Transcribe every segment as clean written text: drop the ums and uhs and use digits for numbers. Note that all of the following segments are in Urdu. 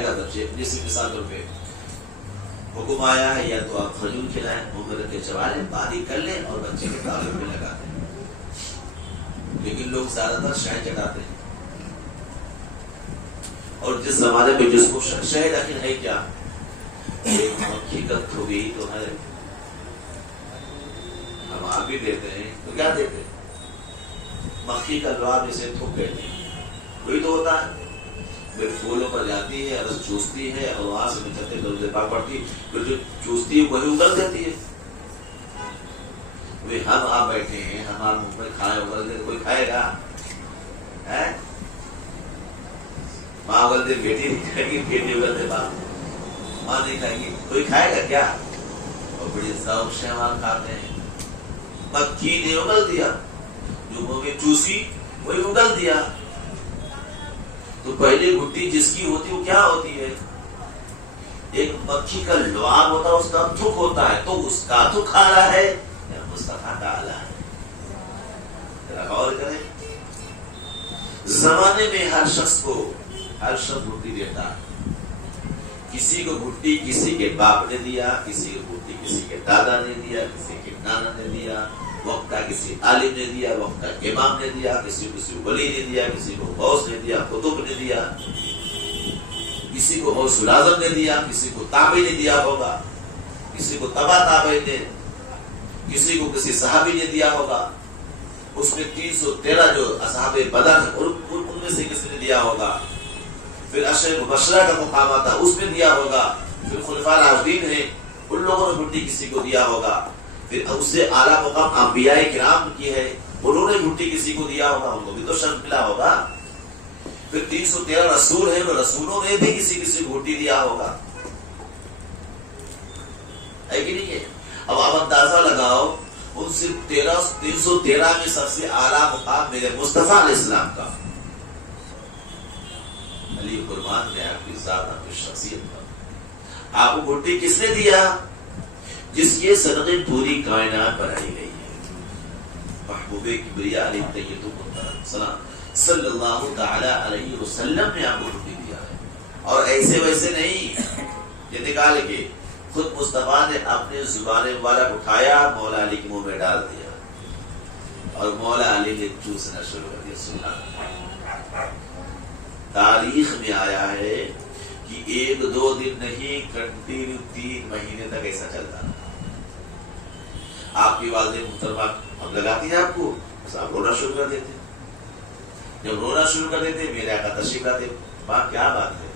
کھائے گا بچے. جیسے مثال طور پہ حکم آیا ہے یا تو آپ کھجور کھلائیں، عمر کے چوالے باریک کر لیں اور بچے کے تالے میں لگا دیں. لیکن لوگ زیادہ تر شہد چٹاتے ہیں، اور جس زمانے میں جس کو شہد آخر ہے کیا، ایک مکھی کا تھوبی تو ہے. ہم آپ بھی دیتے ہیں تو کیا دیتے ہیں؟ مکھی کا لعاب اسے تھوک کہتے ہیں. وہی تو ہوتا ہے. پھر پھولوں پر جاتی ہے، رس چوستی ہے اور وہاں سے نکلتے درجے پاک پڑتی، پھر جو چوستی ہے وہی اگل دیتی ہے. ہم آپ بیٹھے ہیں، ہمارے منہ میں کھائے اگل دے، کوئی کھائے گا؟ ماں اگل دے بیٹی نہیں کھائے گی، بیٹی اگل دے ماں نہیں کھائے گی، کوئی کھائے گا کیا؟ اور بڑی ذوق سے ہم کھاتے ہیں. مکھی نے اگل دیا، جو منہ میں چوسی وہی اگل دیا. تو پہلے گھٹی جس کی ہوتی وہ کیا ہوتی ہے؟ ایک مکھی کا لعاب ہوتا ہے، اس کا تھوک ہوتا ہے. تو اس کا تو کھا رہا ہے یا مصطفیٰ کا آلہ ہے؟ ذرا غور کریں. زمانے میں ہر شخص گھٹی دیتا ہے. کسی کو گھٹی کسی کے باپ نے دیا، کسی کو گھٹی کسی کے دادا نے دیا، کسی کے نانا نے دیا، وقت کا کسی عالم نے دیا، وقت کا امام نے دیا، کسی ولی نے دیا، کسی کو غوث نے دیا، قطب نے دیا، کسی کو غوث الاعظم نے دیا، کسی کو تابعی نے دیا ہوگا، کسی کو تبع تابعی نے، کسی کو کسی صحابی نے دیا ہوگا. اس میں 313 جو اصحاب بدر ان میں سے کسی نے دیا ہوگا. پھر عشر مبشرہ کا مقام آتا اس میں دیا ہوگا. پھر خلفاء راشدین ہیں، ان لوگوں نے گھٹی کسی کو دیا ہوگا. پھر اس سے اعلیٰ مقام انبیاء کرام کی ہے، انہوں نے گھٹی کسی کو دیا ہوگا، ان کو بھی تو شرف ملا ہوگا. پھر 313 رسول ہیں، رسولوں نے بھی کسی کو گھٹی دیا ہوگا، ہے کہ نہیں ہے؟ اب آپ اندازہ لگاؤ، ان سے 313 میں سب سے اعلیٰ مقام میرے مصطفیٰ علیہ السلام کا. علی قربان نے آپ کی ذات، آپ کی شخصیت کا. آپ کو گھٹی کس نے دیا؟ جس کے صدقے پوری کائنات بنائی گئی ہے. محبوب کبریا علیہ طیب السلام صلی اللہ تعالی علیہ وسلم نے آپ کو گھٹی دیا ہے. اور ایسے ویسے نہیں یہ نکال کے خود مصطفیٰ نے اپنے زبان مبارک اٹھایا، مولا علی کے منہ میں ڈال دیا اور مولا علی نے چوسنا شروع کر دیا. سنا تاریخ میں آیا ہے کہ 1-2 دن نہیں، کنٹینیو 3 مہینے تک ایسا چلتا. آپ کی والدہ محترمہ اب لگاتی ہیں آپ کو، آپ رونا شروع کر دیتے. جب رونا شروع کر دیتے میرے آقا تشریف لاتے، ماں کیا بات ہے،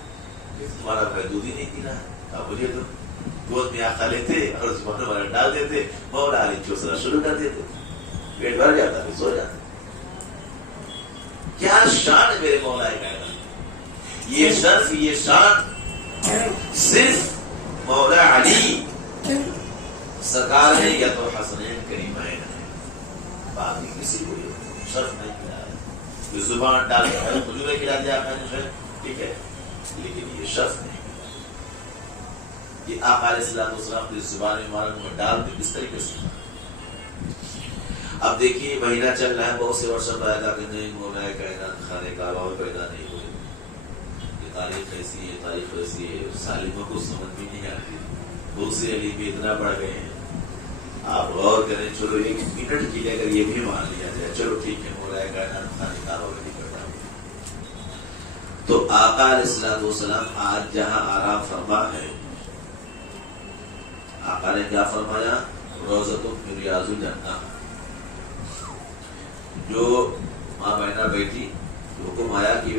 تمہارا بھائی دودھ ہی نہیں پی رہا ہے. آپ مجھے تو گود میں آقا لیتے اور زبان والا ڈال دیتے، مولا علی چوسنا شروع کر دیتے، پیٹ بھر جاتا، پھر سو جاتے. کیا شان ہے میرے مولا کائنات. یہ شرف، یہ شان صرف مولا علی سرکار ہے یا تو حسنین کریمین ہے، باقی کسی کو یہ شرف نہیں ملا ہے. زبان ڈال کے کھجورے کھلا دیا آپ نے، ٹھیک ہے، لیکن یہ شرف نہیں. یہ آقا علیہ السلام کی زبان مبارک میں ڈال کے کس طریقے سے. اب دیکھیے مہینہ چل رہا ہے، بہت سے ورثہ پیدا کہ نہیں مولا کائنات خانے کعبہ میں پیدا نہیں ہوئے. یہ تاریخ ایسی ہے، تاریخ ایسی ہے، سالموں کو سمجھ بھی نہیں آتی. بہت سے علی بھی اتنا بڑھ گئے ہیں. آپ غور کریں، چلو 1 منٹ کے لیے اگر یہ بھی مان لیا جائے، چلو ٹھیک ہے مولا کائنات خانے کعبہ میں نہیں پیدا ہوئے، تو آقا علیہ السلام آج جہاں آرام فرما ہے، آقا نے کیا فرمایا؟ روضۃ من ریاض الجنہ. جو ماں بہنا بیٹی، حکم آیا کہ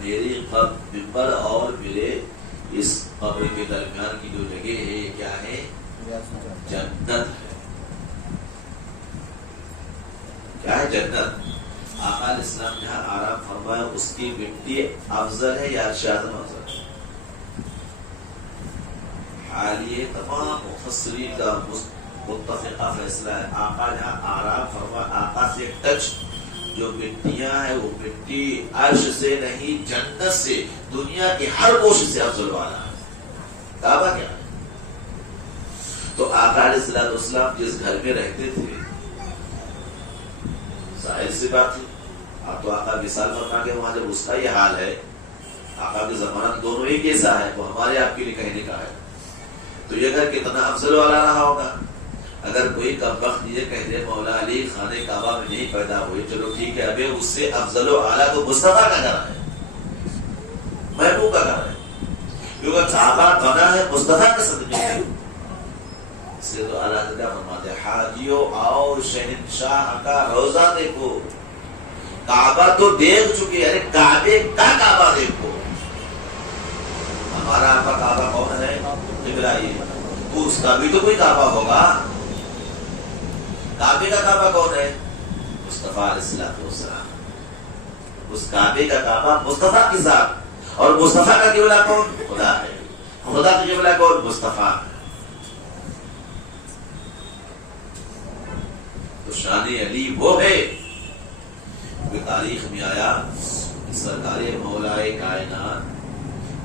میری ممبر اور میرے اس قبر کے درمیان کی جو جگہ ہے یہ کیا ہے؟ جنت ہے. کیا ہے؟ جنت. آقا علیہ السلام جہاں آرام فرمایا اس کی مٹی افضل ہے یا عرش اعظم افضل ہے؟ حالیہ تمام مفسرین کا متفقہ فیصلہ ہے. آقا جہاں آرام فرما، آقا سے ٹچ جو مٹیاں ہیں وہ مٹی عرش سے نہیں، جنت سے، دنیا کی ہر کوشش سے افضل والا ہے. کعبہ کیا ہے؟ تو آقا علیہ السلام جس گھر میں رہتے تھے، ظاہر سی بات ہے، آپ تو آقا مثال فرما کے وہاں جب اس کا یہ حال ہے آقا کے زمانہ دونوں ایک جیسا ہے، وہ ہمارے آپ کے لیے کہنے کا ہے. تو یہ گھر کتنا افضل والا رہا ہوگا. اگر کوئی کمبخت یہ کہہ دے مولا علی خانے کعبہ میں نہیں پیدا ہوئے، چلو ٹھیک ہے، ابھی اس سے افضل و اعلیٰ تو مصطفیٰ کا گھر ہے، محبوب کا گھر ہے، کیونکہ کعبہ بنا ہے مصطفیٰ کے صدقے سے. اس لیے تو اللہ تعالیٰ فرماتے ہیں حاجیوں آؤ شہنشاہ کا روزہ دیکھو. کعبہ تو دیکھ چکے، ارے کعبے کا کعبہ دیکھو. ہمارا آپ کا کعبہ کون ہے؟ قبلہ. تو اس کا بھی تو کوئی کعبہ ہوگا. کعبے کا کعبہ کون ہے؟ مصطفیٰ علیہ السلام. اس کعبے کا کعبہ مصطفیٰ کی ذات، اور مصطفیٰ کا قبلہ کون؟ خدا ہے. خدا کا قبلہ کون؟ مصطفیٰ. تو شان علی وہ ہے کہ تاریخ میں آیا کہ سرکار مولائے کائنات،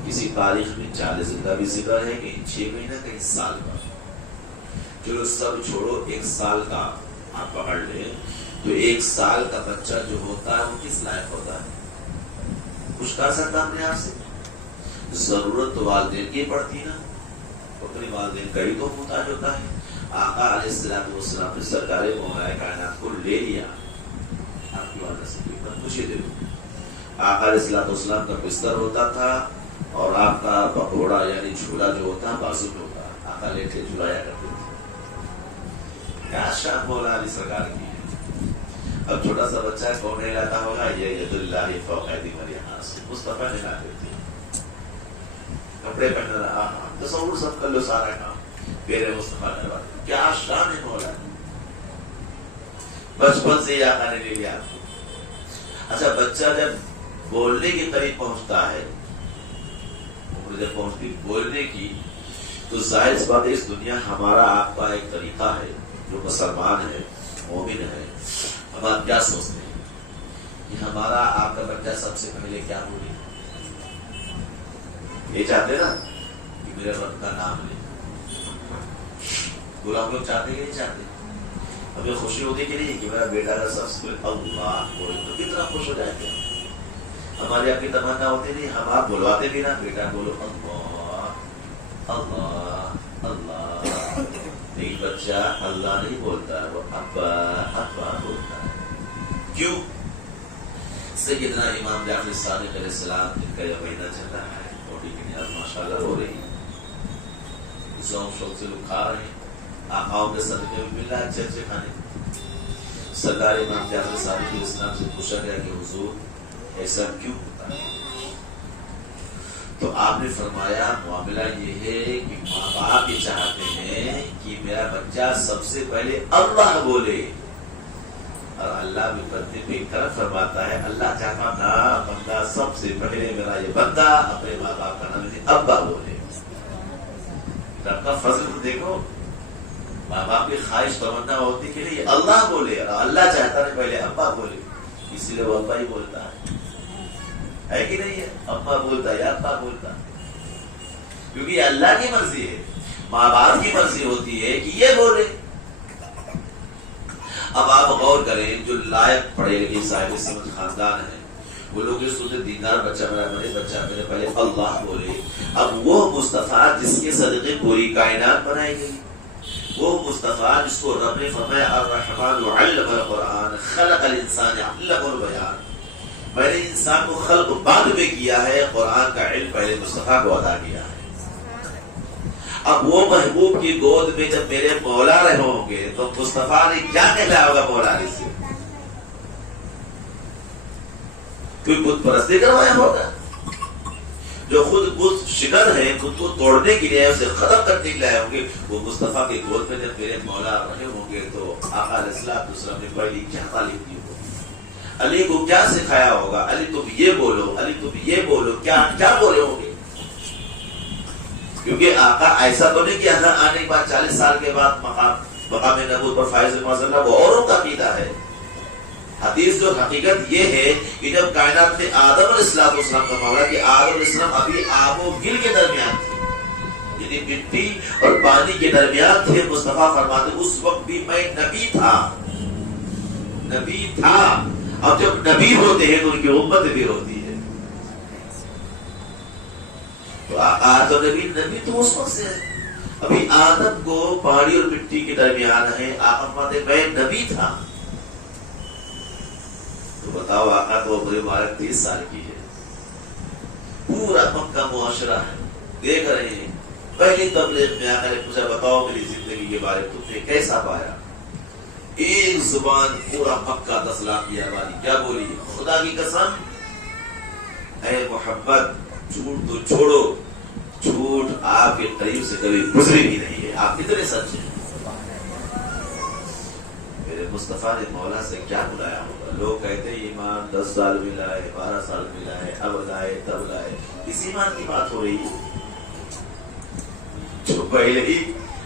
کسی تاریخ میں 40 کا بھی ذکر ہے، کہ 6 مہینہ کہیں سال کا. چلو سب چھوڑو، 1 سال کا آپ پکڑ لیں تو 1 سال کا بچہ جو ہوتا ہے وہ کس لائق ہوتا ہے؟ کچھ کر سکتا اپنے آپ سے؟ ضرورت تو والدین کی پڑتی نا، اپنے والدین کا ہی تو محتاج ہوتا ہے. آقا علیہ السلام نے سرکار مولا کائنات کو لے لیا. آپ کی والدہ سے مجھے دے دو. آقا علیہ السلام کا بستر ہوتا تھا اور آپ کا پکوڑا یعنی جھولا جو ہوتا بازو میں ہوتا، آقا لے کے جھلایا کرتے تھے. کیا شان مولا علی سرکار کی ہے. اب چھوٹا سا بچہ کون نہیں لاتا ہوگا؟ یہ ید اللہ فوق ایدی مریم سے مصطفیٰ نے لاتے تھے. کپڑے پہن رہا، تصور سب کر لو، سارا کام میرے مصطفیٰ نے کروا. کیا شان ہے مولا. بچپن سے ہی آقا نے لے لیا. اچھا بچہ جب بولنے کے قریب پہنچتا ہے، عمر جب پہنچتی بولنے کی، تو ظاہر اس بات ہے اس دنیا ہمارا آپ کا ایک طریقہ ہے، جو مسلمان ہے مومن ہے، ہم آپ کیا سوچتے ہیں کہ ہمارا آپ کا بچہ سب سے پہلے کیا بولے؟ یہ چاہتے نا کہ میرے رب کا نام لے. بولا ہم لوگ چاہتے کہ نہیں چاہتے؟ ہمیں خوشی ہوتی کہ نہیں کہ میرا بیٹا کا سب سے اللہ بولے تو کتنا خوش ہو جائے گا. ہماری آپ کی تمنا ہوتی نہیں، ہم آپ بلواتے بھی نا، بیٹا بولو اللہ اللہ اللہ. لیکن بچہ اللہ نہیں بولتا، وہ ابا ابا بولتا ہے. کیوں؟ سیدنا امام جعفر صادق علیہ السلام جن کا یہ مہینہ چل رہا ہے، روٹی کی نیاز ماشاءاللہ ہو رہی ہے، ذوق شوق سے لوگ کھا رہے ہیں، آقاؤں کے صدقے میں مل رہا ہے اچھے اچھے کھانے. سرکار امام جعفر صادق علیہ السلام سے پوچھا گیا کہ حضور ایسا کیوں ہوتا ہے؟ تو آپ نے فرمایا معاملہ یہ ہے کہ ماں باپ یہ چاہتے ہیں کہ میرا بچہ سب سے پہلے اللہ بولے، اور اللہ بھی بندے پہ کرم فرماتا ہے. اللہ چاہتا نا بندہ سب سے پہلے میرا یہ بندہ اپنے ماں باپ کا نام ابا بولے. رب کا فضل دیکھو، ماں باپ کی خواہش تمنا ہوتی کہ نہیں اللہ بولے، اور اللہ چاہتا ہے پہلے ابا بولے، اسی لیے وہ ابا ہی بولتا ہے کہ نہیں ہے؟ ابا بولتا ہے یا ابا بولتا ہے، کیونکہ یہ اللہ کی مرضی ہے. ماں باپ کی مرضی ہوتی ہے کہ یہ بولے. اب آپ غور کریں، جو لائق پڑھے لکھے صاحب سمجھ خاندان ہیں، وہ لوگ یہ سوچتے دیندار بچہ میرے پہلے اللہ بولے. اب وہ مصطفیٰ جس کے صدقے پوری کائنات بنائی گئی، وہ مصطفیٰ جس کو رب نے فرمایا الرحمن علم القرآن خلق الانسان علمہ البیان، میں نے انسان کو خلق بعد میں کیا ہے، قرآن کا علم پہلے مصطفیٰ کو عطا کیا ہے. اب وہ محبوب کی گود میں جب میرے مولا رہے ہوں گے تو مصطفیٰ نے کیا کہلایا ہوگا مولا علی سے؟ کوئی بت پرستی کروایا ہوگا؟ جو خود بت شکر ہے، خود کو توڑنے کے لیے اسے ختم کرنے کے لیے آئے ہوں گے، وہ مصطفیٰ کی گود میں جب میرے مولا رہے ہوں گے تو آقا علیہ السلام نے پہلی کیا تعلیم دی ہوگی؟ علی کو کیا سکھایا ہوگا؟ علی تم یہ بولو، علی تم یہ بولو، کیا بولے ہوں گے؟ کیونکہ آقا ایسا تو نہیں کیا تھا آنے کے بعد 40 سال کے بعد مقام نبوت پر فائز معظم، وہ اوروں کا عقیدہ ہے. حدیث جو حقیقت یہ ہے کہ جب کائنات میں آدم علیہ السلام کا معاملہ کہ آدم علیہ السلام ابھی آب و گل کے درمیان تھے، یعنی مٹی اور پانی کے درمیان تھے. مصطفیٰ فرماتے اس وقت بھی میں نبی تھا. اب جب نبی ہوتے ہیں تو ان کی امت بھی ہوتی ہے. تو آدم نبی تو اس وقت سے ہے. ابھی آدم کو پہاڑی اور مٹی کے درمیان ہے. آپ فرماتے میں نبی تھا. تو بتاؤ آقا تو عمر مبارک 30 سال کی ہے. پورا مکہ معاشرہ ہے دیکھ رہے ہیں. پہلی تبلیغ میں آقا نے پوچھا بتاؤ میری زندگی کے بارے میں تم نے کیسا پایا. ایک زبان پورا مکہ 10 لاکھ کی آبادی کیا بولی. خدا کی قسم اے محمد جھوٹ تو چھوڑو, جھوٹ آپ کے قریب سے کبھی گزری بھی نہیں ہے. آپ کتنے سچ ہیں. میرے مصطفیٰ نے مولا سے کیا بلایا ہوگا. لوگ کہتے ہیں ایمان 10 سال ملا ہے, 12 سال ملا ہے, اب لائے تب لائے. اس ایمان کی بات ہو رہی ہے جو پہلے ہی.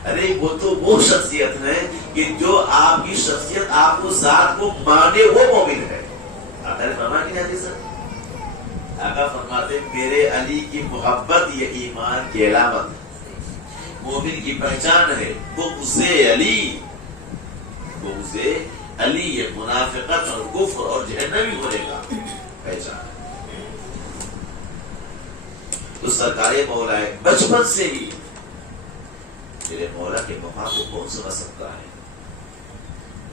ارے وہ تو وہ شخصیت ہے کہ جو آپ کی شخصیت آپ کو ذات کو مانے وہ مومن ہے. آقا نے فرمایا کہ حدیث ہے. آقا فرماتے میرے علی کی محبت یہ ایمان کی علامت ہے, مومن کی پہچان ہے. بغض علی, بغض علی یہ منافقت اور کفر اور جہنمی ہونے کا پہچان ہے. تو سرکار مولا ہے بچپن سے ہی میرے مولا کے مقام کو کون سمجھ سکتا ہے.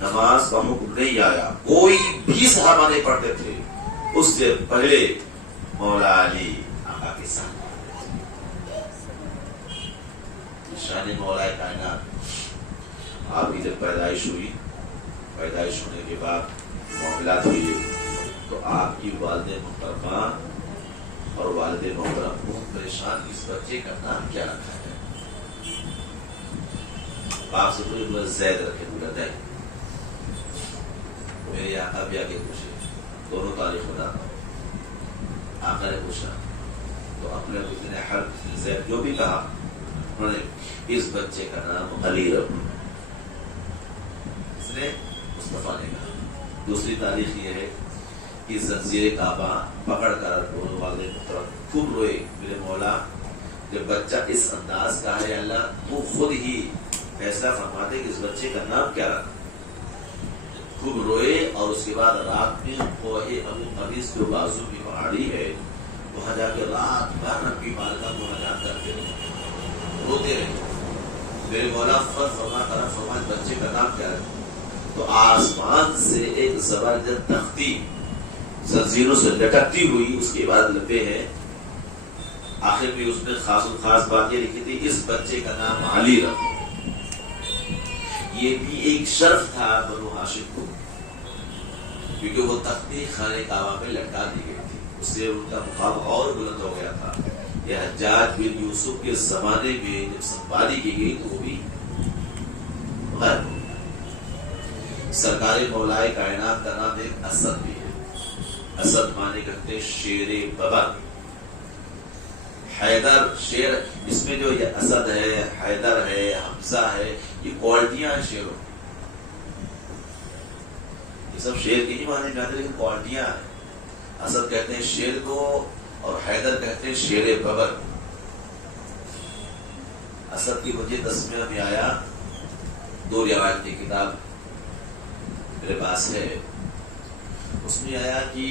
نماز کا حکم نہیں آیا, کوئی بھی صحابہ نہیں پڑھتے تھے. اس سے پہلے مولا علی آقا کے ساتھ شان مولا کائنات. آپ کی جب پیدائش ہوئی, پیدائش ہونے کے بعد معاملات ہوئی تو آپ کی والد محترمہ اور والد محترم بہت پریشان اس بچے کا نام کیا رکھا ہے. آپ سے پوچھے زید رکھے بولا زید. میرے آقا بھی آگے پوچھے, دونوں تاریخ بتاتا ہوں. آقا نے پوچھا تو اپنے نے ہر زید جو بھی کہا انہوں نے اس بچے کا نام علی رکھا. اس نے مصطفیٰ نے کہا. دوسری تاریخ یہ ہے کہ زنجیر کعبہ پکڑ کر دونوں والد محترم خوب روئے. میرے مولا جب بچہ اس انداز کا ہے اللہ تو خود ہی فیصلہ فرماتے کہ اس بچے کا نام کیا رکھا. خوب روئے اور اس کے بعد رات میں کوہ ابو قبیس جو بازو کی پہاڑی ہے وہاں جا کے رات بھر ربی مالکہ مناجات کرتے روتے رہے. میرے مولا فرض فرما کرم فرما بچے کا نام کیا رکھا. تو آسمان سے ایک زبردست تختی زنجیروں سے لٹکتی ہوئی اس کے بعد لبے ہیں. آخر میں اس میں خاص بات یہ لکھی تھی اس بچے کا نام علی رکھو. یہ بھی ایک شرف تھا بنو ہاشم کو کیونکہ وہ تختی خانے کعبہ میں لٹکا دی گئی تھی. اس سے ان کا مقام اور بلند ہو گیا تھا. یہ حجاج بن یوسف کے زمانے میں جب سنبھالی کی گئی تو وہ بھی غائب ہو گیا. سرکار مولائے کائنات کا نام ایک اسد بھی ہے. اسد مانے کہتے شیر ببر. حیدر شیر, اس میں جو یہ اسد ہے, حیدر ہے, حمزہ ہے, یہ کوالٹیاں ہیں شیروں کی. یہ سب شیر کی نہیں مانے جاتے لیکن کوالٹیاں ہیں. اسد کہتے ہیں شیر کو اور حیدر کہتے ہیں شیر ببر. اسد کی مجھے تسمیہ میں آیا. 2 روایت کی کتاب میرے پاس ہے. اس میں آیا کہ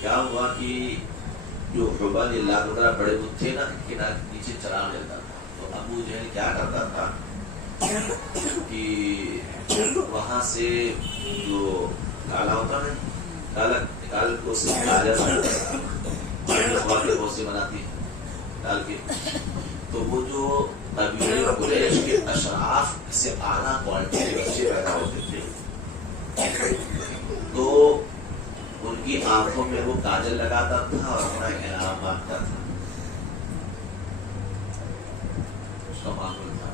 کیا ہوا کہ جو حبال اللہ وغیرہ بڑے بت تھے نا ان کے نیچے چراغ جلتا تھا. تو ابو جہل کیا کرتا تھا کہ وہاں سے جو کالا ہوتا ہے کالا نکال کو سے بناتی ہے ڈال کے. تو وہ جو قبیلے قریش کے اشراف سے اعلیٰ کوالٹی کے بچے پیدا ہوتے تھے تو ان کی آنکھوں میں وہ کاجل لگاتا تھا اور اپنا انعام مانگتا تھا. اس کا معمول تھا.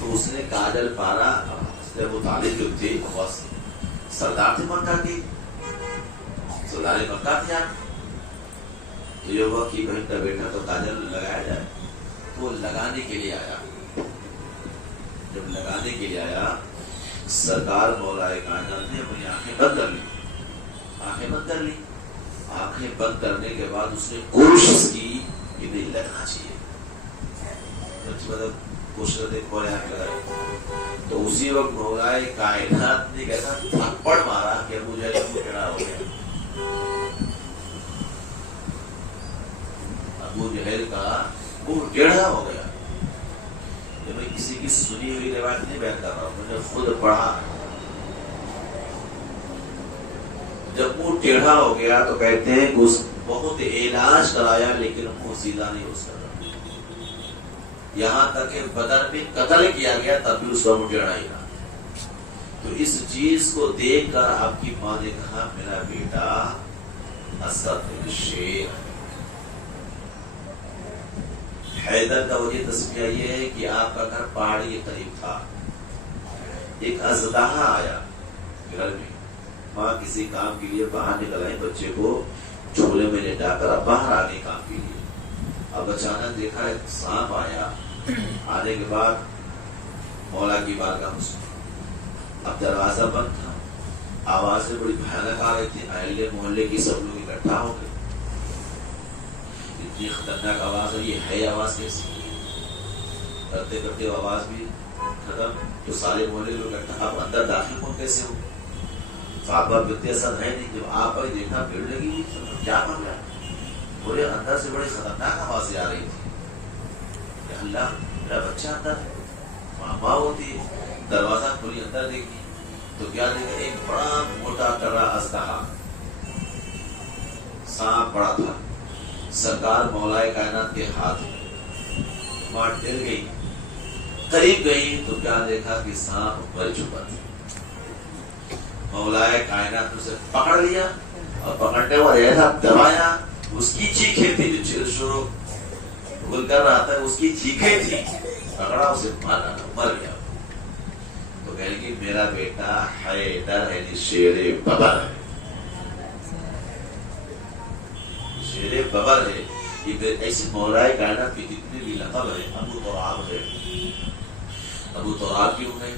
تو اس نے کاجل پارا. وہ طالب جو تھے سردار تھے مکہ کی, سردار مکہ تھے. آپ یہ ہوا کہ بہن کا بیٹا تو کاجل لگایا جائے. وہ لگانے کے لیے آیا. جب لگانے کے لیے آیا سرکار مولا کائنات نے اپنی آنکھیں بند کر لی. آنکھیں بند کر لی. آنکھیں بند کرنے کے بعد اس نے کوشش کی کہ نہیں لگنا چاہیے. کوشش کرتے کھولے آنکھ لگائی. تو اسی وقت مولا کائنات نے کیسا تھپڑ مارا کہ مجھے ٹیڑھا ہو گیا. ابو جہل کا منہ ٹیڑھا ہو گیا. میں کسی کی سنی ہوئی روایت نہیں بیان کر رہا ہوں, میں نے خود پڑھا. جب منہ ٹیڑھا ہو گیا تو کہتے ہیں کہ اس بہت علاج کرایا لیکن منہ سیدھا نہیں ہو سکا. یہاں تک کہ بدر میں قتل کیا گیا تب بھی اس کا منہ ٹیڑھا ہی رہا. تو اس چیز کو دیکھ کر آپ کی ماں نے کہا میرا بیٹا اسد شیر. حیدر کا وجہ تسمیہ یہ ہے کہ آپ کا گھر پہاڑی کے قریب تھا. ایک اژدہا آیا گھر میں, ماں کسی کام کے لیے باہر نکل آئی, بچے کو جھولے میں لٹا کر اب باہر آنے کام کے لیے. اب اچانک دیکھا ایک سانپ آیا. آنے کے بعد مولا کی بارگاہ میں سنا. اب دروازہ بند تھا, آوازیں بڑی بھیانک آ رہی تھی. اہل محلے کی سب لوگ اکٹھا ہو گئے. اتنی خطرناک آواز ہے, یہ ہے آواز کیسی؟ کرتے کرتے آواز بھی ختم. تو سارے محلے لوگ اکٹھا. اب اندر داخل کون کیسے ہو؟ صحابہ بنتے اسد ہے نہیں. جب آپ پر دیکھا بھیڑ لگی ہوئی, کیا بن رہا ہے؟ پورے اندر سے بڑی خطرناک آوازیں آ رہی تھی. اللہ میرا بچہ اندر ہے. ماں ہوتی ہے, دروازہ کھولی اندر دیکھی تو کیا دیکھا, ایک بڑا موٹا تگڑا اژدہا, سانپ بڑا تھا. سرکار مولا کائنات کے ہاتھ میں. ماں ڈر گئی, قریب گئی تو کیا دیکھا کہ سانپ مر چکا تھا. مولا کائنات اسے پکڑ لیا اور پکڑنے والے ایسا دبایا. اس کی چیخیں تھی, جو شروع بول کر رہا تھا اس کی چیخیں تھی. پکڑا اسے مارا, مر گیا. تو کہنے کہ میرا بیٹا حیدر ہے, شیر ببر ہے. شیر ببر ہے. یہ ایسے مولا کائنات کے جتنے بھی لقب ہے, ابو تراب ہے. ابو تراب کیوں ہے؟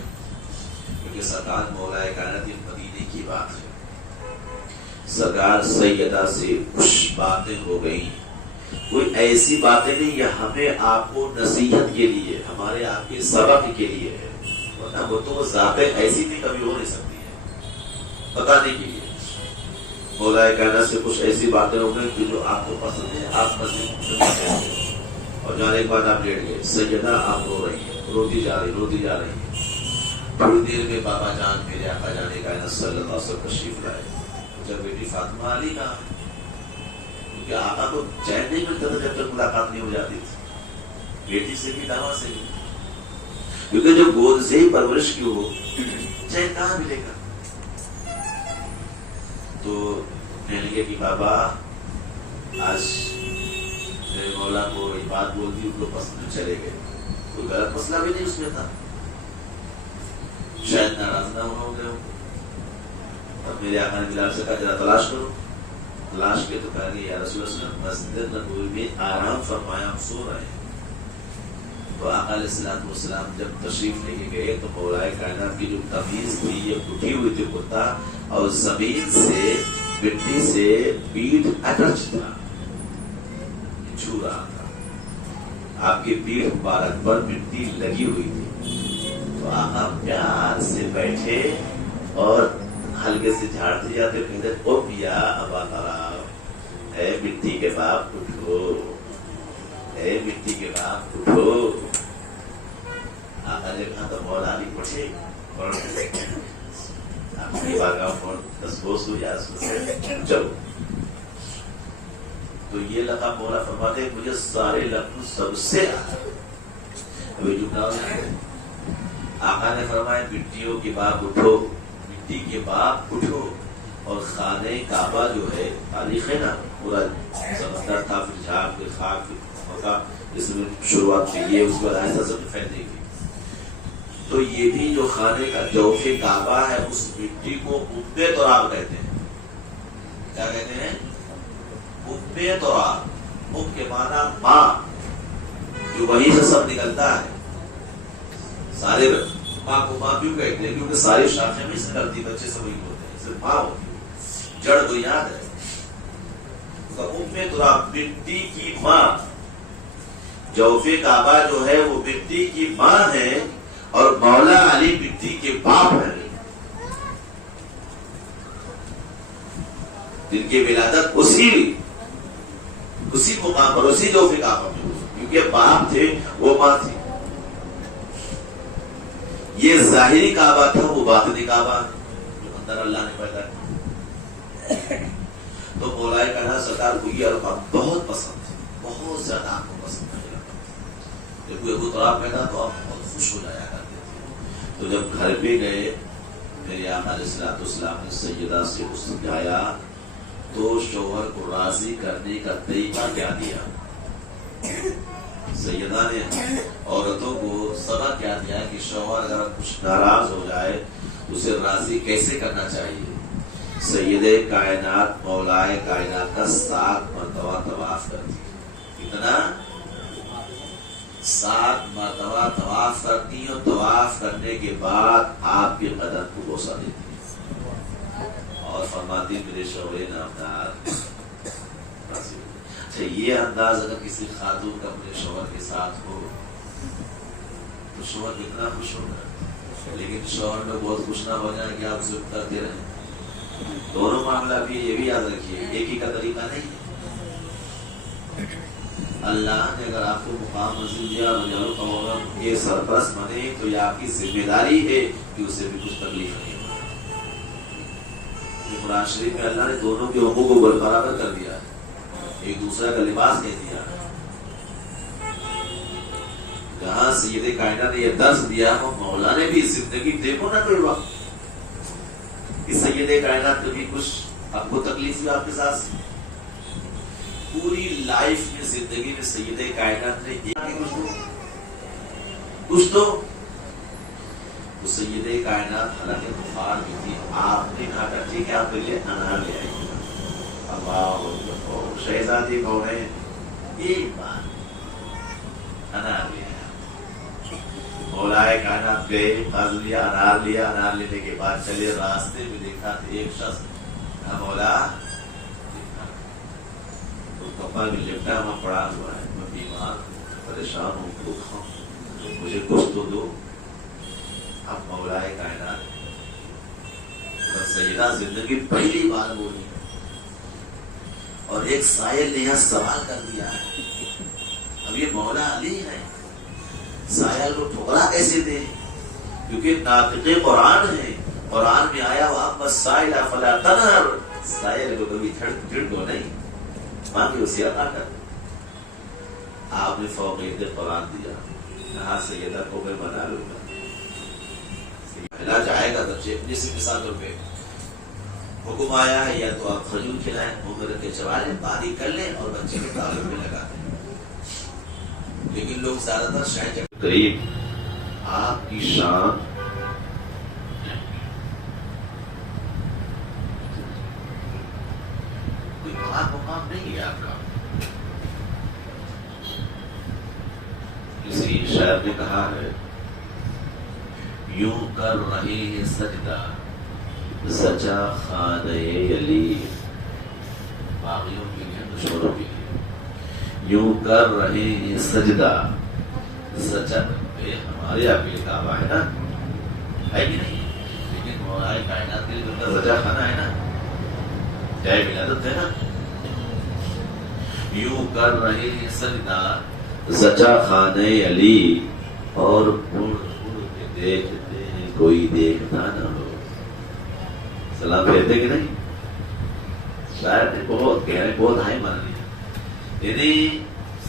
کیونکہ سرکار مولا کائنات مدینے کی بات ہے. سرکار سیدہ سے کچھ باتیں ہو گئی, کوئی ایسی باتیں نہیں, یہ ہمیں آپ کو نصیحت کے لیے, ہمارے آپ کے سبق کے لیے ہے. ورنہ وہ تو ذاتیں ایسی نہیں, کبھی ہو نہیں سکتی ہے, بتانے کے لیے. مولا کائنات سے کچھ ایسی باتیں ہو گئی کہ جو آپ کو پسند ہے, آپ نصیحت. اور جانے کے بعد آپ لیٹ گئے. سیدہ آپ رو رہی ہے, روتی جا رہی ہے. تھوڑی دیر میں بابا جان میرے آقا جانے کائنات صلی اللہ علیہ وسلم تشریف لائے. جب بیٹی فاطمہ علی کا, کیونکہ آقا کو چین نہیں ملتا تھا جب تک ملاقات نہیں ہو جاتی تھی, بیٹی سے بھی دعویٰ سے بھی. کیونکہ جو گود سے ہی پرورش کی ہو, چین کہاں ملے گا؟ تو کہنے لگے کہ بابا آج میرے مولا کو یہ بات بول دی, ان کو پسند چلے گئے. کوئی غلط مسئلہ بھی نہیں اس میں تھا, شاید ناراض نہ ہو گئے. اب میرے آقا نے بلال سے کہا ذرا تلاش کرو. تلاش کے تو کہا کہ یا رسول اللہ مسجد نبوی میں آرام فرمایا, ہم سو رہے ہیں. تو آقا علیہ الصلوۃ والسلام جب تشریف لے کے گئے تو مولا کائنات کی جو قمیض تھی یہ اٹھی ہوئی تھی کتا, اور زمین سے مٹی سے پیٹھ اٹچ تھا, چھو رہا تھا. آپ کی پیٹھ مبارک پر مٹی لگی ہوئی تھی. تو آقا پیار سے بیٹھے اور ہلکے سے جھاڑتے جاتے, کہتے او پیا ابا تراب, اے مٹی کے باپ اٹھو, اے مٹی کے باپ اٹھو. آقا نے کہا تو مولا علی اٹھے اور اپنی بارگاہ پر دستبوس ہو یا چلو. تو یہ لقب مولا فرماتے ہیں مجھے سارے لقب سب سے ابھی جھکا. آقا نے فرمایا مٹیوں کے باپ اٹھو, مٹی کے باپ اٹھو. اور خانہ کعبہ جو ہے تاریخ ہے نا, پورا سمندر تھا, پھر جھاگ, پھر خاک, پھر مکہ, اس میں شروعات کی یہ, اس پر ایسا سب پھیلنے کی. تو یہ بھی جو خانہ کا جوف کعبہ ہے, اس مٹی کو ام تراب کہتے ہیں. کیا کہتے ہیں؟ ام تراب. ام کے معنی ماں, جو وہیں سے سب نکلتا ہے. سارے ماں کو ماں کیوں کہتے ہیں؟ کیونکہ ساری شاخیں میں سے نکلتی, بچے سب وہی ہوتے ہیں, صرف ماں ہوتی ہے, جڑ تو یاد ہے. ام تراب مٹی کی ماں, جوف کعبہ جو ہے وہ مٹی کی ماں ہے, اور مولا علی مٹی کے باپ ہیں, جن کی ولادت اسی مقام پر اسی جوف کعبہ میں، کیونکہ باپ تھے وہ ماں تھی. یہ ظاہری کعبہ تھا، وہ باطنی کعبہ جو اندر اللہ نے پیدا کیا. تو مولا کائنات سرکار کو یہ عرفات بہت پسند تھے، بہت زیادہ آپ کو پسند ہے. جب کوئی ابو تراب پیدا تو آپ بہت خوش ہو جایا کرتے تھے. تو جب گھر پہ گئے میرے آقا علیہ الصلوۃ والسلام نے سیدہ سے سمجھایا تو شوہر کو راضی کرنے کا طریقہ کیا دیا. سیدہ نے عورتوں کو سبق کیا دیا کہ شوہر اگر کچھ ناراض ہو جائے اسے راضی کیسے کرنا چاہیے. سید کائنات مولائے کائنات کا 7 مرتبہ طواف کرتی. کتنا؟ 7 مرتبہ طواف کرتی اور طواف کرنے کے بعد آپ کے قدم کو بوسہ دیتی اور فرماتی میرے شوہر نامدار. اچھا یہ انداز اگر کسی خاتون کا اپنے شوہر کے ساتھ ہو تو شوہر کتنا خوش ہوگا. لیکن شوہر میں بہت خوش نہ ہو جائے کہ آپ اسے کرتے رہیں. دونوں معاملہ بھی یہ بھی یاد رکھیے ایک ہی کا طریقہ نہیں. اللہ نے اگر آپ کو مقام نصیب دیا یہ سرپرست بنے تو یہ آپ کی ذمہ داری ہے کہ اسے بھی کچھ تکلیف نہیں ہو. قرآن شریف میں اللہ نے دونوں کے حقوق کو برابر کر دیا ہے، ایک دوسرے کا لباس دے دیا. جہاں سید کائنات نے یہ درس دیا وہ مولا نے بھی زندگی دیکھو نا کوئی وقت کہ سید کائنات کبھی کچھ آپ کو تکلیف ہوئی آپ کے ساتھ پوری لائف میں زندگی میں سید کائنات نے کچھ تو سید کائنات حالانکہ بخار بھی تھی. آپ نے کہا تھا ٹھیک ہے آپ کے لیے انار لے آئیے. اللہ شہزادی کون ہے؟ ایک بات انار لے آیا. مولائے کائنات گئے قرض لیا انار لیا. انار لینے کے بعد چلے راستے میں دیکھا تو ایک شخص کہا مولا تو کپڑا میں لپٹا ہوا پڑا ہوا ہے، میں بیمار ہوں پریشان ہوں بھوکا ہوں مجھے کچھ تو دو. اب مولائے کائنات سیدہ زندگی پہلی بار بولی اور ایک سائل نے یہاں سوال کر دیا ہے. اب یہ مولا علی ہے، سائل کو ٹھکرا کیسے دے؟ کیونکہ ناطق قرآن ہے. قرآن میں آیا ہوا بس سائل فلا تنہر، سائل کو کبھی جھڑ دو نہیں، مانگے اسے عطا کر. آپ نے فوقیت قرآن دیا. کہاں سیدہ کو میں بنا لوں گا علاج آئے گا. بچے اپنی سے مثال پہ حکم آیا ہے یا تو آپ کھجور کھلائیں عمر کے چوالے باریک کر لیں اور بچے کے تعلق میں لگا دیں. لیکن لوگ زیادہ تر شاید قریب آپ کی شان کوئی بڑا مقام نہیں ہے آپ کا. کسی شاعر نے کہا ہے یوں کر رہے ہیں سجدہ سچا خانہ علی. باغیوں کے لیے دشمنوں کے لیے یوں کر رہے ہیں سجدہ سچا. ہمارے آپ کے کعبہ ہے نا، ہے کہ نہیں؟ لیکن مولا کائنات کے لیے سچا خانہ ہے نا، جائے ولادت ہے نا. یوں کر رہے ہیں سجدہ سچا خانہ علی اور دیکھتے ہیں کوئی دیکھتا نہ ہو. سلام پھیرتے کہ نہیں؟ شاید بہت گہرے بہت ہائی مان لیا. یعنی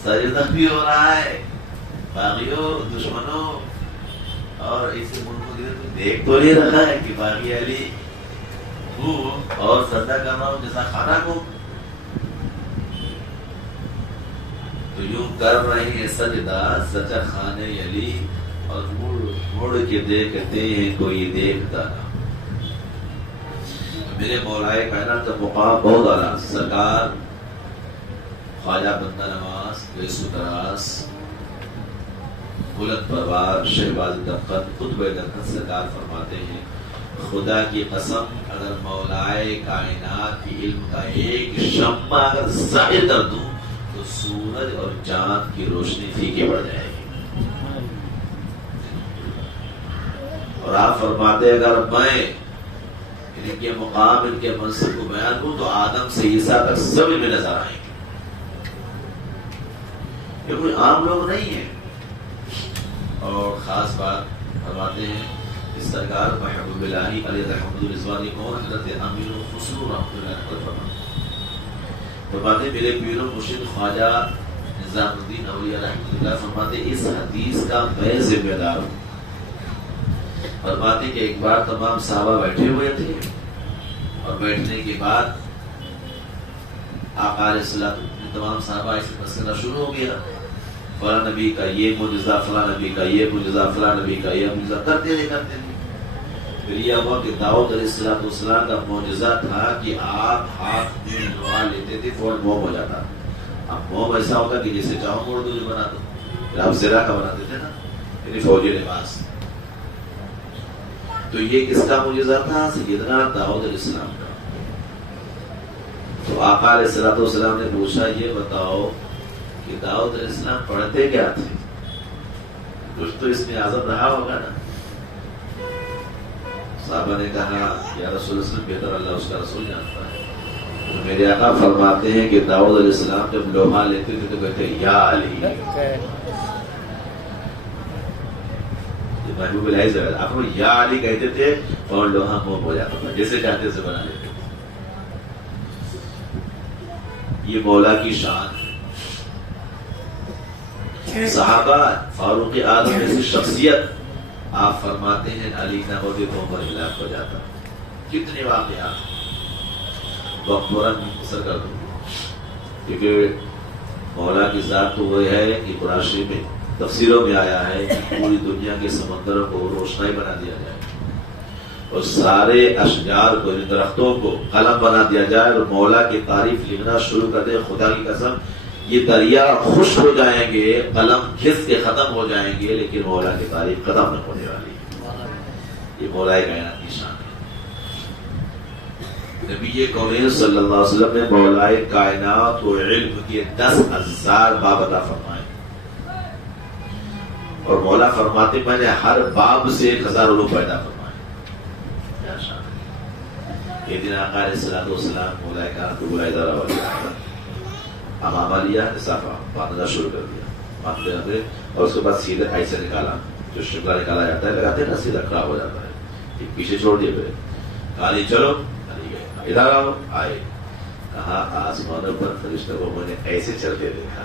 سجدہ بھی ہو رہا ہے باغیوں دشمنوں اور اسے ملک کو دیکھ تو نہیں رہا ہے کہ باغی علی ہوں اور سجدہ کر رہا ہوں جیسا خانہ کو. تو یوں کر رہے ہیں سجدہ سچا خانہ علی اور مڑ کے دیکھتے ہیں کوئی دیکھتا نہ. میرے مولائے کائنات کا مقام بہت اعلیٰ. سرکار خواجہ بندہ نواز ویسوتراس بلند پروار شہباز دقت قطب دقت سرکار فرماتے ہیں خدا کی قسم اگر مولائے کائنات کی علم کا ایک شمع اگر ظاہر کر دوں تو سورج اور چاند کی روشنی پھیکی پڑ جائے گی. اور آپ فرماتے اگر میں ان کے مقام ان کے منصب کو بیان کروں تو آدم سے عیسیٰ تک سب میں نظر آئیں گے. یہ کوئی عام لوگ نہیں ہیں. اور خاص بات فرماتے ہیں اس سرکار محبوب الہی علیہ رحمۃ الرضوانی کو حضرت امیر الخسرو رحمۃ اللہ علیہ فرماتے میرے پیر و مرشد خواجہ نظام الدین اولیاء رحمۃ اللہ فرماتے اس حدیث کا میں ذمہ دار ہوں. فرماتے کہ ایک بار تمام صحابہ بیٹھے ہوئے تھے اور بیٹھنے کے بعد آقا علیہ الصلوۃ والسلام تمام صحابہ ایسے مسئلہ شروع ہو گیا، فلاں نبی کا یہ معجزہ، فلاں نبی کا یہ معجزہ، فلاں نبی کا یہ معجزہ، کرتے تھے. پھر یہ ہوا کہ داؤد علیہ السلام کا معجزہ تھا کہ آپ ہاتھ میں دعا لیتے تھے فوراً موم ہو جاتا. اب موم ایسا ہوتا کہ جسے چاہو موڑ دو، جو بنا دو. پھر آپ زرہ کا بناتے تھے نا، یعنی فوجی لباس. تو یہ کس کا معجزہ تھا؟ سیدنا داؤد علیہ السلام کا. تو آقا علیہ السلام نے پوچھا یہ بتاؤ کہ داؤد علیہ السلام پڑھتے کیا تھے؟ کچھ تو اس میں اعظم رہا ہوگا نا. صحابہ نے کہا یا رسول اللہ بہتر اللہ اس کا رسول جانتا ہے. تو میرے آقا فرماتے ہیں کہ داؤد علیہ السلام جب لوہا لیتے تھے تو کہتے یا علی. محبوب الہی سے آپ کو یا علی کہتے تھے اور لوہا موم ہو جاتا تھا، جیسے چاہتے سے بنا لیتے. یہ مولا کی شان ہے. صحابہ فاروق اعظم ایسی شخصیت، آپ فرماتے ہیں علی نہ ہوتے تو عمر ہلاک ہو جاتا. کتنے واقعات وقت فوراً مختصر کر دوں کیونکہ مولا کی ذات تو وہ ہے کہ قرآن شریف میں تفسیروں میں آیا ہے کہ پوری دنیا کے سمندروں کو روشنائی بنا دیا جائے اور سارے اشجار کو، درختوں کو قلم بنا دیا جائے اور مولا کی تعریف لکھنا شروع کر دے. خدا کی قسم یہ دریا خشک ہو جائیں گے، قلم گھس کے ختم ہو جائیں گے، لیکن مولا کی تعریف ختم نہ ہونے والی. یہ مولا کائنات کی شان ہے. نبی کون صلی اللہ علیہ وسلم نے مولا کائنات و علم کے 10,000 باب عطا فرمائے اور مولا فرماتے میں نے ہر باب سے 1,000 علوم پیدا فرمائے. کیا شان ہے. ایک دن آقا علیہ الصلوۃ والسلام مولا کائنات کو بلائے ذرا والی امامہ لیا، صافہ باندھنا شروع کر دیا. باندھتے رہتے اور اس کے بعد سیدھے ایسے نکالا، جو شکلا نکالا جاتا ہے لگاتے ہیں نا، سیدھا کھڑا ہو جاتا ہے. ایک پیچھے چھوڑ دیے. پھر کہا چلو ادھر آؤ. آئے. کہا آسمانوں پر فرشتوں کو میں نے ایسے چلتے دیکھا.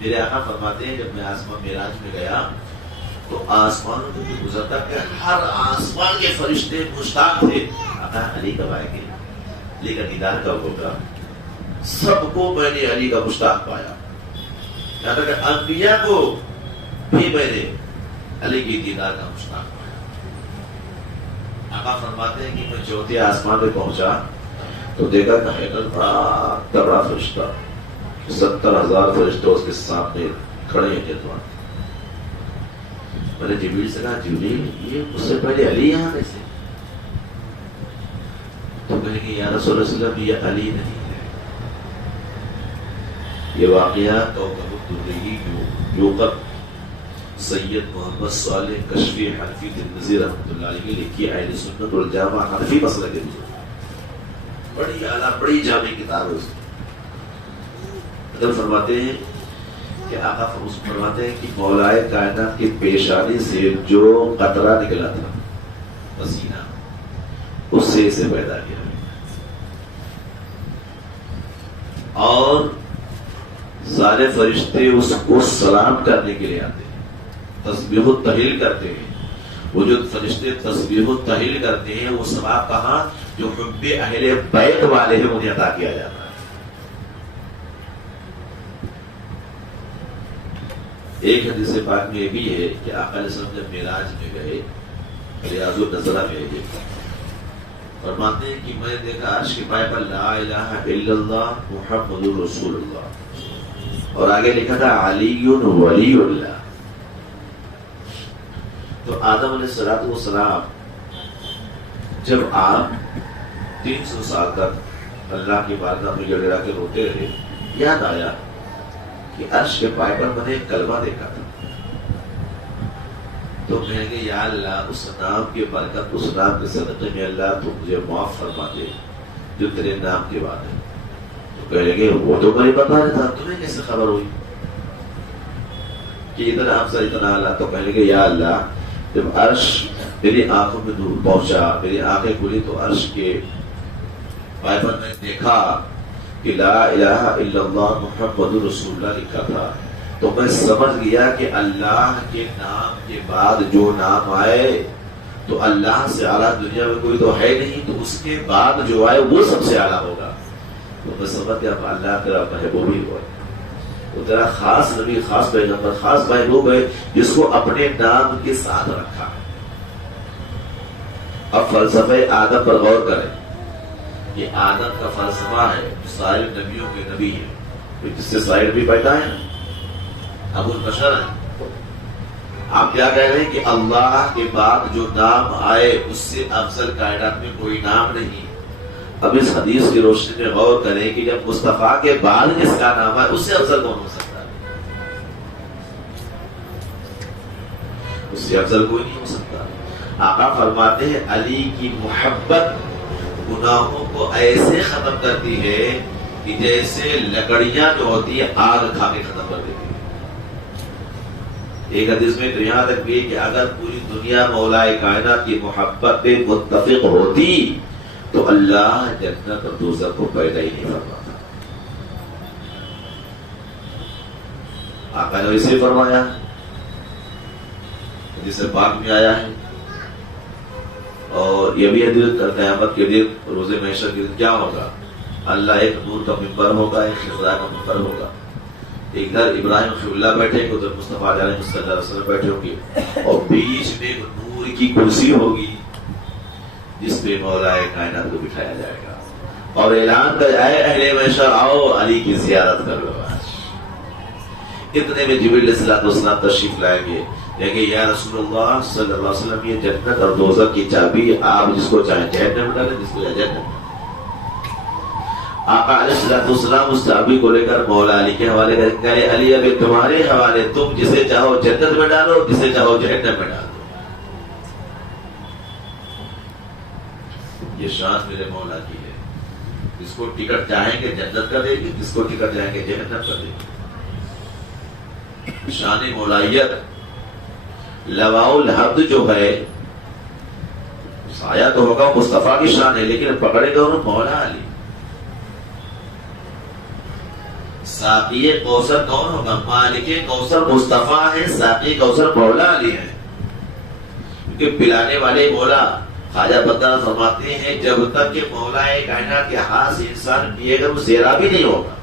میرے آقا فرماتے ہیں جب میں آسمان معراج میں گیا تو آسمانوں میں گزرتا کہ ہر آسمان کے فرشتے مشتاق تھے آقا علی کب آئیں گے، علی کا دیدار کب ہوگا. سب کو میں نے علی کا مشتاق پایا. یہاں تک کہ انبیاء کو بھی میں نے علی کی دیدار کا مشتاق پایا. آقا فرماتے ہیں کہ میں چوتھے آسمان پہ پہنچا تو دیکھا کہ ایک بڑا تگڑا فرشتہ 70,000 فرشتے اس کے سامنے کھڑے ہیں. جدوان میں نے جبریل سے کہا جبریل یہ اس سے پہلے علی یہاں کیسے؟ تو کہیں گے یا رسول اللہ صلی اللہ علیہ وسلم یہ علی نہیں ہے. یہ واقعہ کوكب الدري یوقب سید محمد صالح کشفی حنفی دلنظیر رحمۃ اللہ علیہ کی لکھی اہل سنت والجامع حنفی مسئلہ کے بزرگ، بڑی اعلیٰ بڑی جامع کتاب ہے. اس فرماتے ہیں کہ آقا فرماتے ہیں کہ مولائے کائنات کی پیشانی سے جو قطرہ نکلا تھا پسینہ، اس سے اسے پیدا کیا اور سارے فرشتے اس کو سلام کرنے کے لیے آتے ہیں، تسبیح و تحلیل کرتے ہیں. وہ جو فرشتے تسبیح و تحلیل کرتے ہیں وہ ثواب کہاں جو حب اہل بیت والے ہیں انہیں عطا کیا جاتا ہے. ایک حدیث پاک میں یہ بھی ہے کہ آقا علیہ السلام جب معراج میں گئے ریاض النظرہ میں گئے فرماتے ہیں کہ میں نے دیکھا عرش کے پائے پر لا الہ الا اللہ محمد رسول اللہ اور آگے لکھا تھا علی ولی اللہ. تو آدم علیہ السلام جب آپ 300 سال تک اللہ کی بارگاہ میں گڑ گڑا کے روتے رہے، یاد آیا کہ عرش کے پائے پر میں نے ایک کلمہ دیکھا تھا. تو کہیں گے یا اللہ اس نام کی برکت، اس نام کے صدقے میں اللہ تو مجھے معاف فرما دے جو تیرے نام کے بعد ہے. تو کہیں گے وہ تو مجھے پتا نہیں تھا، تمہیں کیسے خبر ہوئی کہ اتنا افضل اتنا اللہ؟ تو کہنے لگے یا اللہ جب عرش میری آنکھوں میں دور پہنچا، میری آنکھیں کھلی تو عرش کے پائے پر میں دیکھا کہ لا الہ الا اللہ محمد رسول اللہ لکھا تھا، تو میں سمجھ گیا کہ اللہ کے نام کے بعد جو نام آئے تو اللہ سے اعلیٰ دنیا میں کوئی تو ہے نہیں، تو اس کے بعد جو آئے وہ سب سے اعلیٰ ہوگا۔ تو میں سمجھ گیا اللہ تیرا محبوب ہی ہوا، وہ تیرا خاص نبی، خاص پیغمبر، خاص محبوب ہے جس کو اپنے نام کے ساتھ رکھا۔ اب فلسفہ آدم پر غور کریں، یہ آدم کا فلسفہ ہے، سارے نبیوں کے نبی ہے، جس سے سارے نبی پیدا ہیں، ابو البشر ہیں۔ آپ کیا کہہ رہے ہیں کہ اللہ کے بعد جو نام آئے اس سے افضل کائنات میں کوئی نام نہیں۔ اب اس حدیث کی روشنی میں غور کریں کہ جب مصطفیٰ کے بعد جس کا نام آئے اس سے افضل کون ہو سکتا ہے؟ اس سے افضل کوئی نہیں ہو سکتا۔ آقا فرماتے ہیں علی کی محبت گناہوں کو ایسے ختم کرتی ہے کہ جیسے لکڑیاں جو ہوتی ہیں آگ کھا کے ختم کر دیتی ہے۔ ایک حدیث میں تو یہاں تک بھی کہ اگر پوری دنیا مولا کائنات کی محبت پہ متفق ہوتی تو اللہ جنت اور دوزخ کو پیدا ہی نہیں فرماتا۔ آقا نے اسے فرمایا جسے پاک میں آیا ہے، اور یہ بھی حدیث قیامت کے دن روز محشر کے دن کیا ہوگا؟ اللہ ایک نور کا ممبر ہوگا، ایک خضرا کا ممبر ہوگا، ادھر ابراہیم خلیل اللہ بیٹھے گے، ادھر مصطفیٰ علیہ السلام بیٹھے ہوں گے، اور بیچ میں ایک نور کی کرسی ہوگی جس پہ مولا کائنات کو بٹھایا جائے گا، اور اعلان کر جائے اہل محشر آؤ علی کی زیارت کر لو۔ اتنے میں جبریل علیہ السلام تشریف لائیں گے، کہ یا رسول اللہ صلی اللہ علیہ وسلم یہ جنت اور دوزخ کی چابی، آپ جس کو چاہیں جہنم میں ڈالیں، جس کو چاہیں جنت میں۔ آقا علیہ السلام اس چابی کو لے کر مولا علی کے حوالے کریں گے، علی اب تمہارے حوالے، تم جسے چاہو جنت میں ڈالو، جسے چاہو جہنم میں ڈالو۔ یہ شان میرے مولا کی ہے، جس کو ٹکٹ چاہیں گے جنت کا دے گی، جس کو ٹکٹ چاہیں گے جہنم کا دے گی۔ شان مولائیت لواء الحمد جو ہے، سایہ تو ہوگا مصطفیٰ کی شان ہے، لیکن پکڑے گا انہوں مولا علی۔ ساقی کوثر کون ہوگا؟ مالک کوثر مصطفیٰ ہے، ساقی کوثر مولا علی ہے، کیونکہ پلانے والے مولا۔ خواجہ بندہ فرماتے ہیں جب تک کہ مولا کائنات کے ہاتھ سے انسان پیے گا وہ سیرابی نہیں ہوگا۔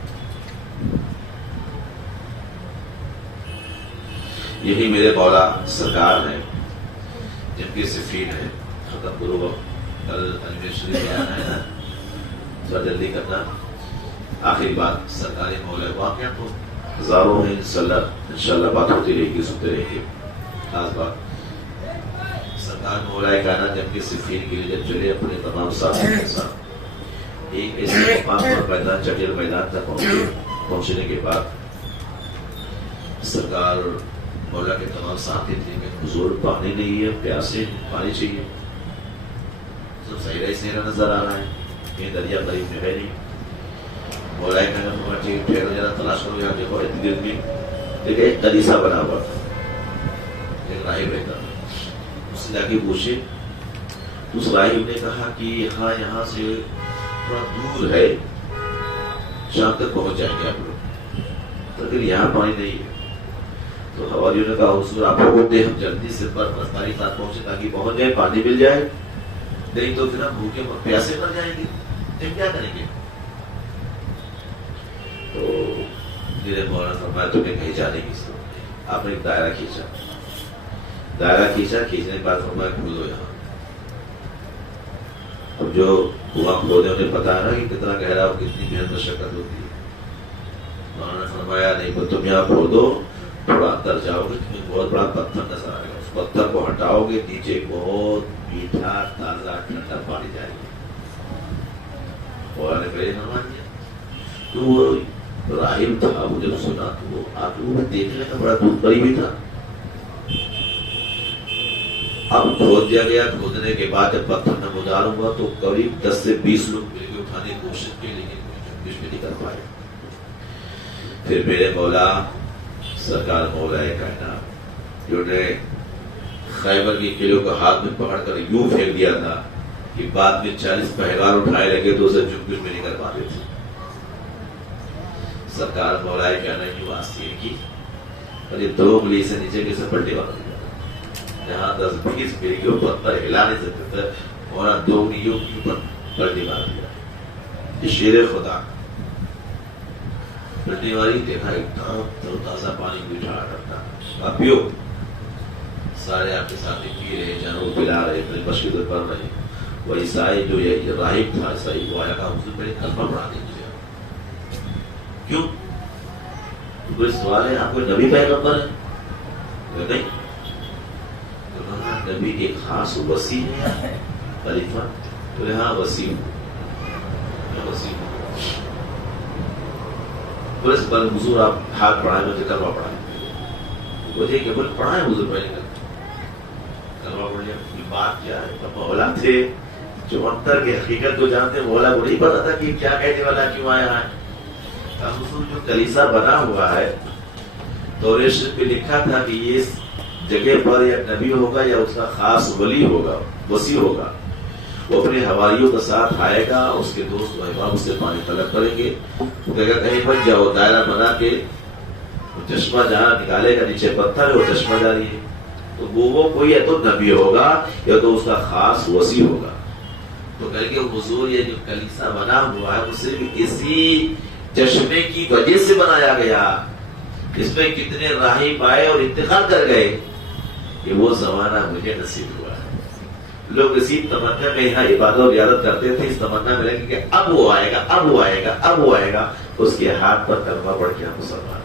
یہی میرے مولا سرکار ہیں جن کی صفین ہے۔ ختم کرو، کل اجمیر شریف میں آنا ہے نا، تھوڑا جلدی کرنا۔ آخری بات سرکاری مولا واقعہ تو ہزاروں میں انشاءاللہ بات ہوتی رہے گی، سنتے رہے گی۔ خاص بات سرکار مولا کائنات جب کی صفین کے لیے جب چلے اپنے تمام ساتھیوں کے ساتھ ایک ایسے مقام پر میدان چٹیل میدان تک پہنچنے کے بعد سرکار مولا کے تمام ساتھی تھے کہ حضور پانی نہیں ہے، پیاسے پانی چاہیے، سب صحیح سہرا نظر آ رہا ہے، یہ دریا قریب میں ہے نہیں۔ مولا کہ ٹھہرو ذرا تلاش کرو، یہاں دیکھو ارد گرد میں دیکھے ایک کلیسا بنا ہوا تھا، ایک راہب رہتا تھا، اس سے جا کے پوچھے تو اس راہب نے کہا کہ یہاں سے تھوڑا دور ہے، شام تک پہنچ جائیں گے آپ لوگ، لیکن یہاں پانی نہیں ہے۔ تو حواریوں نے کہا حضور آپ کو دے، ہم جلدی سے رفتاری ساتھ پہنچے تاکہ پہنچ جائے، پانی مل جائے، نہیں تو پھر ہم بھوکے پیاسے مر جائیں گے، ہم کیا کریں گے؟ تو میرے مولانا فرمایا تمہیں کہیں جانے کی ضرورت نہیں۔ آپ نے ایک دائرہ کھینچا، کھینچنے کے بعد فرمایا کھودو یہاں۔ اب جو کنواں کھودے انہیں پتا ہے نا کہ کتنا گہرا اور کتنی محنت مشقت ہوتی ہے۔ مولانا نے فرمایا نہیں، تم یہاں کھودو، تھوڑا اندر جاؤ گے تمہیں بہت بڑا پتھر نظر آئے گا، اس پتھر کو ہٹاؤ گے نیچے بہت میٹھا تازہ ٹھنڈا پانی جائے گا۔ مولانا نے پہلے فرما دیا۔ تو وہ راہب تھا، وہ جب سنا تو وہ آگے دیکھنے کا بڑا دور قریبی تھا۔ اب کھود دیا گیا، کھودنے کے بعد جب پتھر نمودار ہوا تو قریب 10 سے 20 لوگ مل کے اٹھانے کی کوشش کی، لیکن جنبش بھی نہیں کر پائے. پھر میرے مولا سرکار مولا کائنات جو نے خیبر کی قلعوں کو ہاتھ میں پکڑ کر یوں پھینک دیا تھا کہ بعد میں 40 پہلوان اٹھائے لگے تو اسے جنبش میں نہیں کر پاتے تھے. سرکار مولا کائنات کی واسطے کی اور یہ 2 انگلی سے نیچے کیسے پلٹے والا جہاں 10-20 میل کے اوپر پر ہلا نہیں سکتے تھے اور 2 انگلیوں کے اوپر پلٹی مار دیا. یہ شیر خدا پلٹی ماری دیکھا ایک دم تر تازہ پانی میٹھا کرتا آپ پیو. سارے آپ کے ساتھ پی رہے جانور پلا رہے اپنے مشکل پڑھ رہے. وہ عیسائی جو یہ راہب تھا عیسائی وہ آیا کہا حضور میرے کلمہ پڑھا دیجیے. کیوں؟ کوئی سوال ہے آپ کوئی نبی پیغمبر ہے؟ نہیں. نبی ایک خاص وسیع ہے خلیفہ. تو ہاں وسیع بس بل حضور آپ ہاتھ پڑھائیں مجھے کلمہ پڑھائیں. وجہ کہ بول پڑھائیں حضور پہلے کلمہ پڑھ لیا. بات کیا ہے تو مولا تھے جو انتر کی حقیقت کو جانتے. مولا کو نہیں پتا تھا کہ کیا کہنے والا کیوں آیا ہے. حضور جو کلیسا بنا ہوا ہے تو ریشن پہ لکھا تھا کہ یہ جگہ پر یا نبی ہوگا یا اس کا خاص ولی ہوگا وسیع ہوگا. وہ اپنے حواریوں کے ساتھ آئے گا. اس کے دوست و احباب اس سے پانی طلب کریں گے. وہ کہے گا کہیں بن جاؤ دائرہ بنا کے چشمہ جہاں نکالے گا نیچے پتھر ہے وہ چشمہ جاری ہے. تو وہ کوئی یا تو نبی ہوگا یا تو اس کا خاص وسیع ہوگا. تو کہے کہ حضور یہ جو کلیسا بنا ہوا ہے وہ صرف اسی چشمے کی وجہ سے بنایا گیا. اس میں کتنے راہب آئے اور انتقال کر گئے. کہ وہ زمانہ مجھے نصیب ہوا ہے. لوگ اسی تمنا میں یہاں عبادت و زیارت کرتے تھے. اس تمنا میں لگے کہ اب وہ آئے گا اب وہ آئے گا اب وہ آئے گا. اس کے ہاتھ پر کلمہ پڑھ کے ہم مسلمان.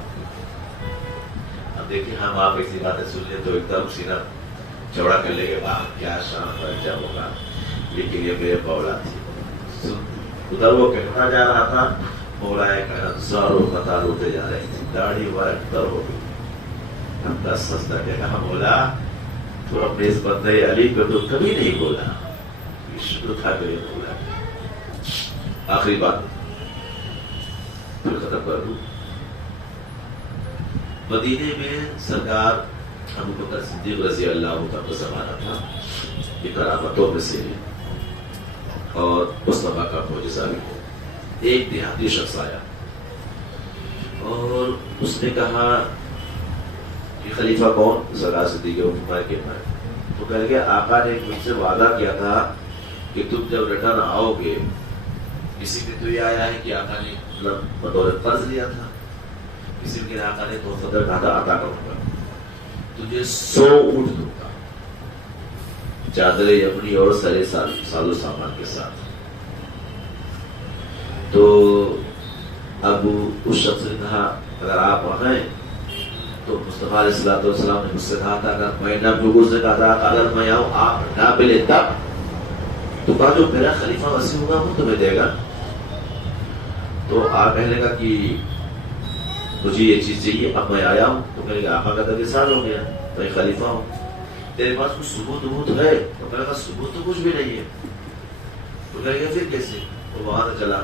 اب دیکھیں ہم آپ ایسی باتیں سن لیں تو ایک دم سینہ چوڑا کر لیں گے واہ کیا شان درجہ ہوگا. لیکن یہ میرے مولا تھی. ادھر وہ کہتا جا رہا تھا مولا کائنات زاروں قطار ہوتے جا رہے تھے. داڑھی ورق تر ہو گئی. ہم 10 سجدہ کہ کہا مولا تو اپنے اس بندے علی کو تو کبھی نہیں بولا. شکر تھا کہ یہ بولا. آخری بات پھر ختم کر دوں. مدینے میں سرکار ابو بکر صدیق رضی اللہ عنہ کا زمانہ تھا. یہ کرامتوں میں سے اور مصطفیٰ کا معجزہ بھی ہو. ایک دیہاتی شخص آیا اور اس نے کہا کہ خلیفہ کون؟ سرکار صدیق عمر کے میں. تو کہہ گیا آقا نے مجھ سے وعدہ کیا تھا کہ تم جب ریٹرن آؤ گے. کسی میں تو یہ آیا ہے کہ آقا نے مطلب بطور قرض لیا تھا. کسی میں آقا نے تو صدر کہا تھا عطا کروں گا تجھے 100 اونٹ دوں گا چادر یمنی اور سارے ساز و سامان کے ساتھ. تو اب اس شخص نے کہا اگر آپ ہیں تو مصطفیٰ علیہ السلام نے مجھ سے کہا تھا اگر میں نہ لوگوں سے کہا تھا اگر میں آؤں آپ نہ ملے تب تو کہا جو میرا خلیفہ وسیع ہوگا وہ تمہیں دے گا. تو آپ کہنے لگا کہ مجھے یہ چیز چاہیے اب میں آیا ہوں. تو کہنے گا آقا کا تو سال ہو گیا میں خلیفہ ہوں تیرے پاس کچھ ثبوت ہے؟ تو کہنے گا ثبوت تو کچھ بھی نہیں ہے. تو کہنے گا پھر کیسے؟ وہ وہاں سے چلا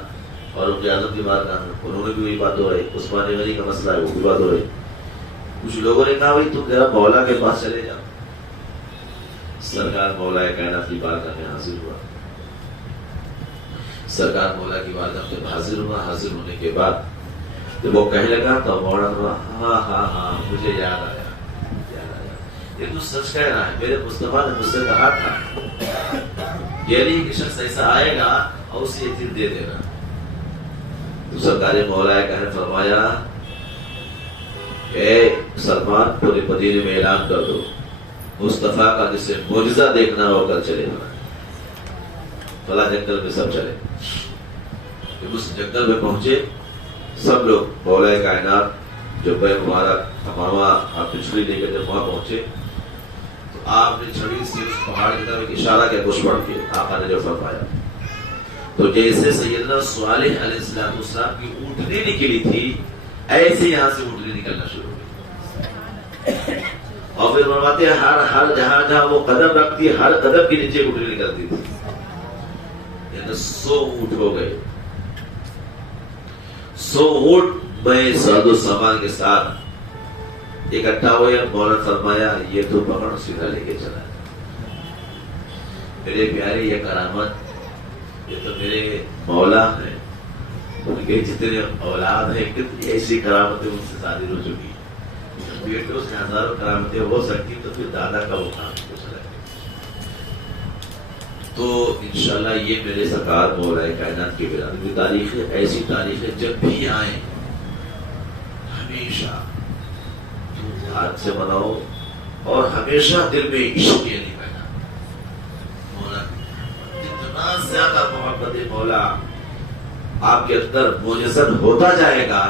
اور ان کے اعظم کی بات کہا انہوں نے بھی وہی بات ہو رہی. عثمان غنی کا مسئلہ ہے وہ بھی بات ہو رہی. کچھ لوگوں نے کہا بھائی تم ذرا مولا کے پاس چلے جاؤ. سرکار مولا کائنات کی بارگاہ میں حاضر ہوا. سرکار مولا کی بارگاہ میں حاضر ہوا. حاضر ہونے کے بعد جب وہ کہنے لگا تو مولا ہوا ہاں ہاں ہاں مجھے یاد آیا یہ تو سچ کہہ رہا ہے. میرے مصطفیٰ نے مجھ سے کہا تھا یہ نہیں کہ شخص ایسا آئے گا اور اسے یہ چیز دے دینا. تو سرکار مولا نے فرمایا اے سلمان پورے مدینے میں اعلان کر دو مصطفیٰ کا جسے معجزہ دیکھنا ہو کل چلے گا. فلاں جنگل میں سب چلے. جب اس جنگل میں پہنچے سب لوگ مولا کائنات جو بے مبارک امامہ آپ پچھلی لے کے جب وہاں پہنچے تو آپ نے چھڑی سے اس پہاڑ کی طرف اشارہ کیا کچھ پڑھ کے آقا نے جو فرمایا. تو جیسے سیدنا صالح علیہ السلام کی اونٹنی نکلی تھی ایسے یہاں سے اونٹنی نکلنا شروع ہوئی. اور پھر فرماتے ہیں ہر جہاں جہاں وہ قدم رکھتی ہر قدم کے نیچے اونٹنی نکلتی تھی. یعنی 100 اونٹ ہو گئے. 100 اونٹ میں سعد و سامان کے ساتھ اکٹھا ہوئے. مولا فرمایا یہ تو پکڑ سیدھا لے کے چلا. میرے پیارے یہ کرامت یہ تو میرے مولا ہیں. ان کے جتنے اولاد ہیں کتنی ایسی کرامتیں ان سے ظاہر ہو چکی. بیٹوں سے ہزاروں کرامتیں ہو سکتی تو پھر دادا کا وہ کام ہو سکتا. تو انشاءاللہ یہ میرے سرکار مولا کائنات کی برادری کی تاریخ ہے. ایسی تاریخیں جب بھی آئیں ہمیشہ ہاتھ سے مناؤ اور ہمیشہ دل میں عشق یہ نہیں پیدا. مولا جتنا زیادہ محبت مولا آپ کے اندر منجذب ہوتا جائے گا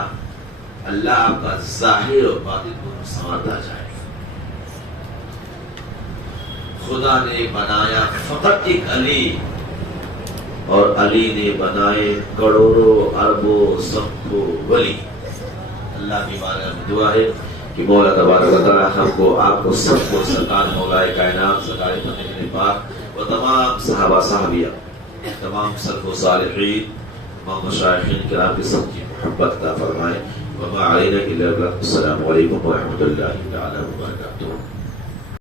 اللہ آپ کا ظاہر اور باطن کو سنوارتا جائے گا. خدا نے بنایا فقط ایک علی اور علی نے بنائے کروڑوں اربوں سبوں ولی. اللہ کی بارگاہ میں دعا ہے کہ مولا تبارک و تعالی ہم کو آپ کو سب کو سرکار مولا کائنات سرکار مدینہ پاک و تمام صحابہ صحابیہ تمام سلف و صالحین تمام مشایخین کرام کی سب کی محبت عطا فرمائے. وما علینا الا البلاغ. السلام علیکم ورحمۃ اللہ تعالی وبرکاتہ.